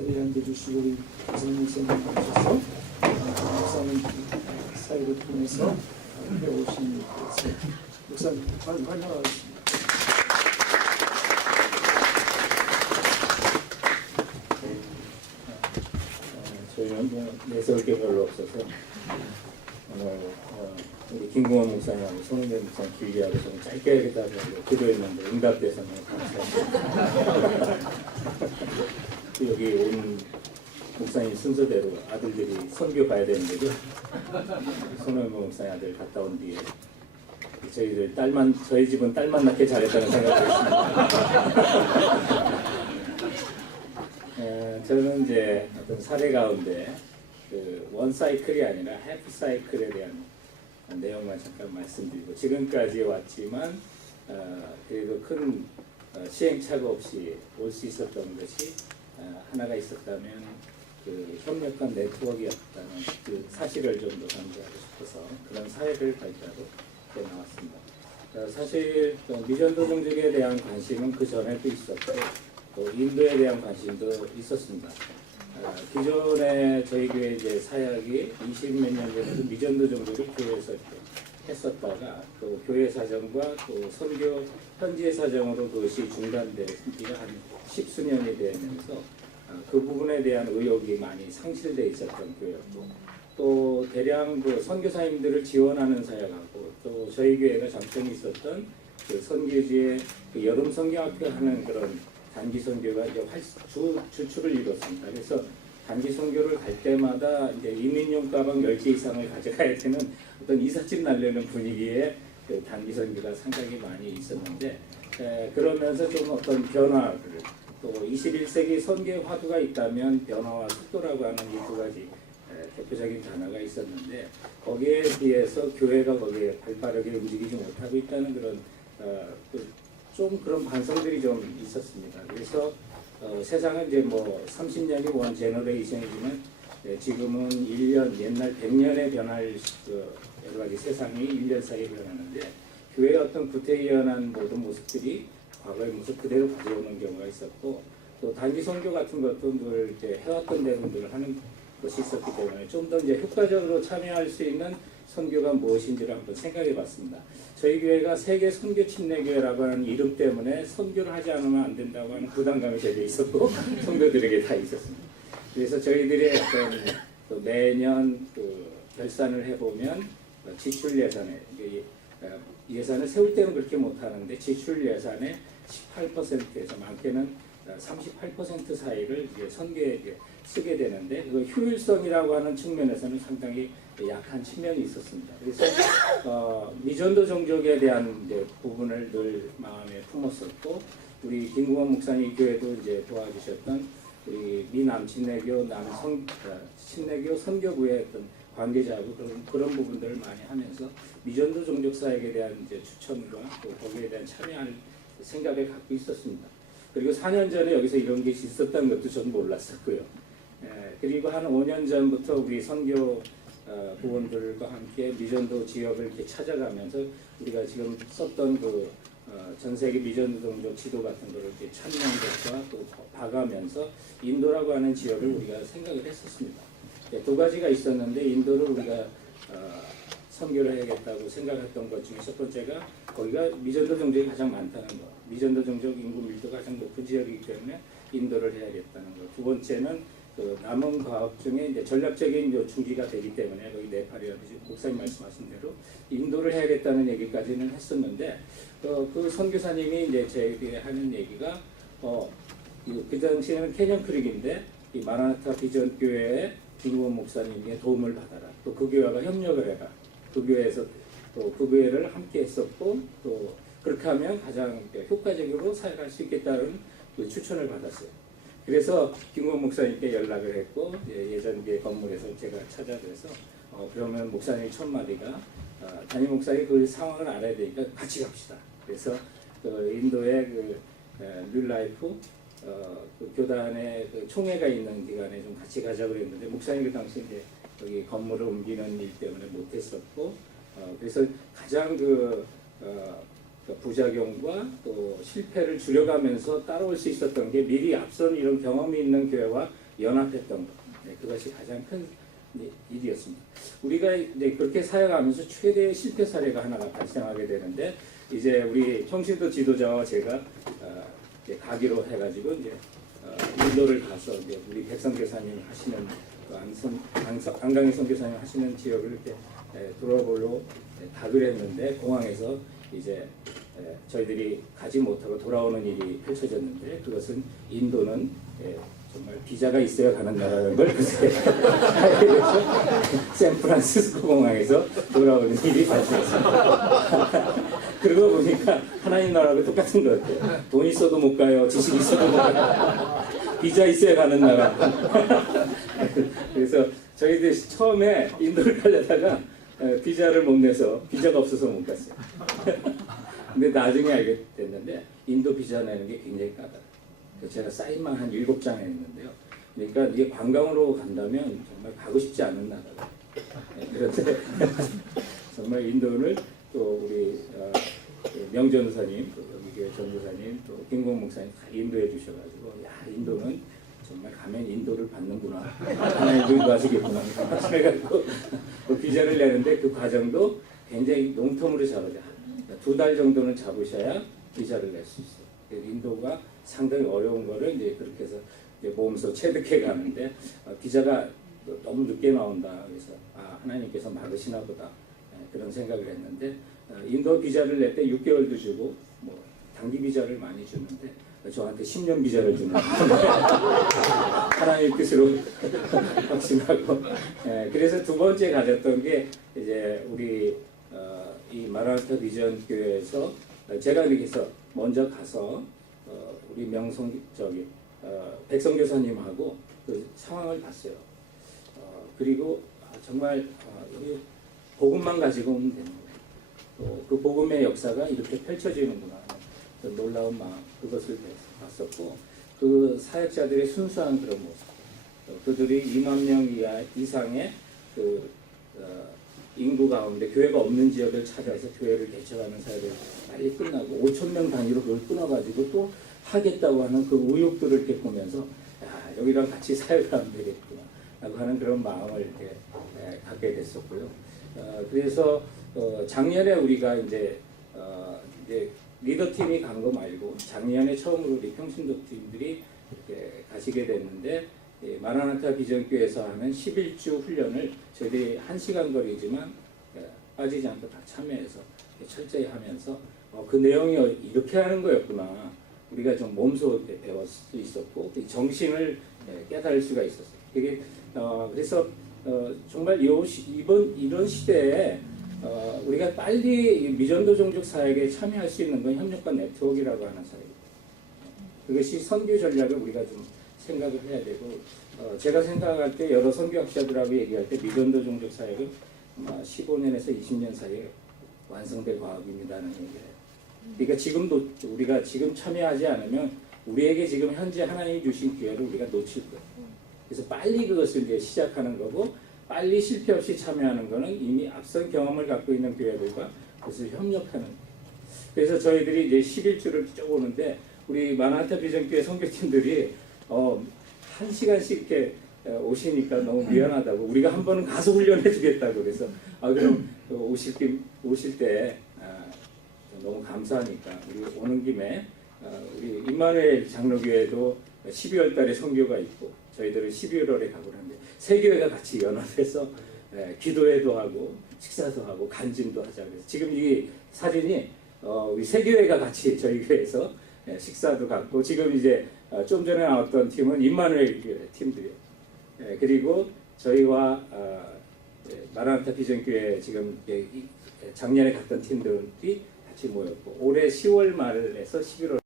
자리에 앉아주시고 우리 이성민 목사님 나오셔서 목사님 사회를 통해서 배우신 목사님 환영하겠습니다. 저희는 뭐 내세울 게 별로 없어서 오늘 우리 김구원 목사님하고 손흥민 목사님 길게 하고 좀 짧게 하겠다고 기도했는데 응답돼서 너무 감사합니다. 여기 온 목사님 순서대로 아들들이 선교 가야 되는 거죠. 손흥민 목사님 아들 갔다 온 뒤에 저희 집은 딸만 낳게 잘했다는 생각이 있습니다. 저는 이제 어떤 사례 가운데 그 원 사이클이 아니라 해프 사이클에 대한 내용만 잠깐 말씀드리고, 지금까지 왔지만 그래도 큰 시행착오 없이 올 수 있었던 것이 하나가 있었다면 그 협력한 네트워크였다는 그 사실을 좀 더 강조하고 싶어서 그런 사례를 발표하고 나왔습니다. 사실 미전도 종족에 대한 관심은 그 전에도 있었고 또 인도에 대한 관심도 있었습니다. 기존에 저희 교회 이제 사역이 20몇 년 전에도 미전도 종족을 교회에서 했었다가 또 교회 사정과 또 선교 현지의 사정으로 그것이 중단된 지가 한 10수년이 되면서 그 부분에 대한 의욕이 많이 상실되어 있었던 교회였고, 또 대량 그 선교사님들을 지원하는 사역하고 또 저희 교회가 장점이 있었던 그 선교지의 그 여름 선교학교 하는 그런 단기 선교가 이제 주축을 이뤘습니다. 그래서 단기 선교를 갈 때마다 이제 이민용 가방 10개 이상을 가져가야 되는 어떤 이삿짐 날리는 분위기에 그 단기 선교가 상당히 많이 있었는데, 그러면서 좀 어떤 변화를, 또 21세기 선교의 화두가 있다면 변화와 속도라고 하는 이 두 가지 대표적인 단어가 있었는데, 거기에 비해서 교회가 거기에 발빠르게 움직이지 못하고 있다는 그런 좀 그런 반성들이 좀 있었습니다. 그래서 세상은 이제 뭐 30년이 원 제너레이션이지만 지금은 1년, 옛날 100년에 변할 여러 가지 세상이 1년 사이에 변하는데, 교회의 어떤 구태의연한 모든 모습들이 과거의 모습 그대로 가져오는 경우가 있었고, 또 단기 선교 같은 것도 늘 이제 해왔던 대로 늘 하는 것이 있었기 때문에 좀 더 이제 효과적으로 참여할 수 있는 선교가 무엇인지를 한번 생각해 봤습니다. 저희 교회가 세계 선교 침례교회라고 하는 이름 때문에 선교를 하지 않으면 안 된다고 하는 부담감이 제게 있었고 성도들에게 다 있었습니다. 그래서 저희들의 어떤 매년 그 결산을 해보면 지출 예산에 예산을 세울 때는 그렇게 못하는데 지출 예산의 18%에서 많게는 38% 사이를 이제 선교에 쓰게 되는데, 그 효율성이라고 하는 측면에서는 상당히 약한 측면이 있었습니다. 그래서 미전도 종족에 대한 이제 부분을 늘 마음에 품었었고, 우리 김구원 목사님 교회도 이제 도와주셨던 우리 미남 침례교 침례교 선교부의 어떤 관계자하고 그런 부분들을 많이 하면서 미전도 종족 사역에 대한 이제 추천과 또 거기에 대한 참여할 생각을 갖고 있었습니다. 그리고 4년 전에 여기서 이런 게 있었다는 것도 저는 몰랐었고요. 그리고 한 5년 전부터 우리 선교 부원들과 함께 미전도 지역을 이렇게 찾아가면서 우리가 지금 썼던 그 전 세계 미전도 종족 지도 같은 거를 이렇게 찾는 것과 또 봐가면서 인도라고 하는 지역을 우리가 생각을 했었습니다. 두 가지가 있었는데, 인도를 우리가 선교를 해야겠다고 생각했던 것 중에 첫 번째가 거기가 미전도 종족이 가장 많다는 것, 미전도 종족 인구 밀도가 가장 높은 지역이기 때문에 인도를 해야겠다는 것. 두 번째는 그 남은 과업 중에 이제 전략적인 중기가 되기 때문에 거기 네팔이라든지 목사님 말씀하신 대로 인도를 해야겠다는 얘기까지는 했었는데, 그 선교사님이 이제 저에게 하는 얘기가 그 당시에는 캐년 크릭인데 이 마라나타 비전 교회에 김구원 목사님의 도움을 받아라. 또 그 교회와 협력을 해라. 그 교회에서 또 그 교회를 함께 했었고, 또 그렇게 하면 가장 효과적으로 사역할 수 있겠다는 그 추천을 받았어요. 그래서 김구원 목사님께 연락을 했고, 예전 그 건물에서 제가 찾아뵈서 그러면 목사님 첫 마디가 담임 목사님 그 상황을 알아야 되니까 같이 갑시다. 그래서 그 인도의 그 뉴라이프 그 교단의 그 총회가 있는 기간에 좀 같이 가자고 했는데, 목사님 그 당시 이제 여기 건물을 옮기는 일 때문에 못했었고, 그래서 가장 그러니까 부작용과 또 실패를 줄여가면서 따라올 수 있었던 게 미리 앞선 이런 경험이 있는 교회와 연합했던 것. 네, 그것이 가장 큰 일이었습니다. 우리가 이제 그렇게 사역하면서 최대의 실패 사례가 하나가 발생하게 되는데 이제 우리 평신도 지도자와 제가 이제 가기로 해가지고 이제 인도를 가서 이제 우리 백성 교사님 하시는 안강희 선교사님 하시는 지역을 이렇게 돌아보러 가기로 했는데 공항에서 이제 저희들이 가지 못하고 돌아오는 일이 펼쳐졌는데 그것은 인도는 정말 비자가 있어야 가는 나라는 걸 그새 샌프란시스코 공항에서 돌아오는 일이 발생했습니다. 그러고 보니까 하나님 나라하고 똑같은 것 같아요. 돈 있어도 못 가요. 지식 있어도 못 가요. 비자 있어야 가는 나라. 그래서 저희들이 처음에 인도를 가려다가 비자를 못 내서 비자가 없어서 못 갔어요. 근데 나중에 알게 됐는데 인도 비자 내는 게 굉장히 까다로워요. 제가 사인만 한 7장 했는데요. 그러니까 이게 관광으로 간다면 정말 가고 싶지 않은 나라다. 그런데 정말 인도를 또 우리 명전도사님, 또 여기 교회 전도사님, 또 김공 목사님 다 인도해 주셔가지고 야 인도는 정말 가면 인도를 받는구나. 하나님 인도하시겠구나. 그래가지고 비자를 내는데 그 과정도 굉장히 롱텀으로 잡아야 2달 정도는 잡으셔야 비자를 낼 수 있어요. 인도가 상당히 어려운 거를 이제 그렇게 해서 이제 몸소 체득해 가는데 비자가 너무 늦게 나온다. 그래서 하나님께서 막으시나 보다 그런 생각을 했는데 인도 비자를 낼 때 6개월도 주고 뭐 단기 비자를 많이 주는데 저한테 10년 비자를 주는 하나님 뜻으로 확신하고 그래서 두 번째 가졌던 게 이제 우리 이 마라나타 비전 교회에서 제가 이렇게 해서 먼저 가서 우리 백성 교사님하고 그 상황을 봤어요. 그리고 정말 여기 복음만 가지고 오면 되는 거예요. 또 그 복음의 역사가 이렇게 펼쳐지는구나. 놀라운 마음 그것을 봤었고 그 사역자들의 순수한 그런 모습, 그들이 2만 명 이상의 그 인구 가운데 교회가 없는 지역을 찾아서 교회를 개척하는 사역을 빨리 끝나고 5천 명 단위로 그걸 끊어가지고 또 하겠다고 하는 그 의욕들을 이렇게 보면서 야, 여기랑 같이 사역하면 되겠구나 라고 하는 그런 마음을 이렇게 갖게 됐었고요. 그래서 작년에 우리가 이제 리더팀이 간 거 말고 작년에 처음으로 우리 평신도 팀들이 이렇게 가시게 됐는데 마라나타 비전교회에서 하는 11주 훈련을 저희들이 1시간 거리지만 빠지지 않고 다 참여해서 철저히 하면서 그 내용이 이렇게 하는 거였구나. 우리가 좀 몸소 배울 수 있었고 정신을 깨달을 수가 있었어요. 되게 그래서 정말 이번 이런 시대에 우리가 빨리 미전도 종족 사역에 참여할 수 있는 건 협력과 네트워크라고 하는 사역입니다. 그것이 선교 전략을 우리가 좀 생각을 해야 되고 제가 생각할 때 여러 선교학자들하고 얘기할 때 미전도 종족 사역은 아마 15년에서 20년 사이에 완성될 과학입니다는 얘기예요. 그러니까 지금도 우리가 지금 참여하지 않으면 우리에게 지금 현재 하나님이 주신 기회를 우리가 놓칠 거예요. 그래서 빨리 그것을 이제 시작하는 거고 빨리 실패 없이 참여하는 거는 이미 앞선 경험을 갖고 있는 교회들과 그것을 협력하는 거예요. 그래서 저희들이 이제 11주를 쭉 오는데 우리 마라나타 비전교회 선교팀들이 1시간씩 이렇게 오시니까 너무 미안하다고 우리가 한 번은 가서 훈련해 주겠다고 그래서 그럼 오실 때 너무 감사하니까 우리 오는 김에 우리 임마누엘 장로교회도 12월 달에 선교가 있고 저희들은 11월에 가고 하는데 세 교회가 같이 연합해서 기도회도 하고 식사도 하고 간증도 하자 그래서 지금 이 사진이 우리 세 교회가 같이 저희 교회에서 식사도 갖고 지금 이제 좀 전에 나왔던 팀은 임마누엘 교회 팀들이에요. 그리고 저희와 마라나타 비전교회 지금 작년에 갔던 팀들이 같이 모였고 올해 10월 말에서 11월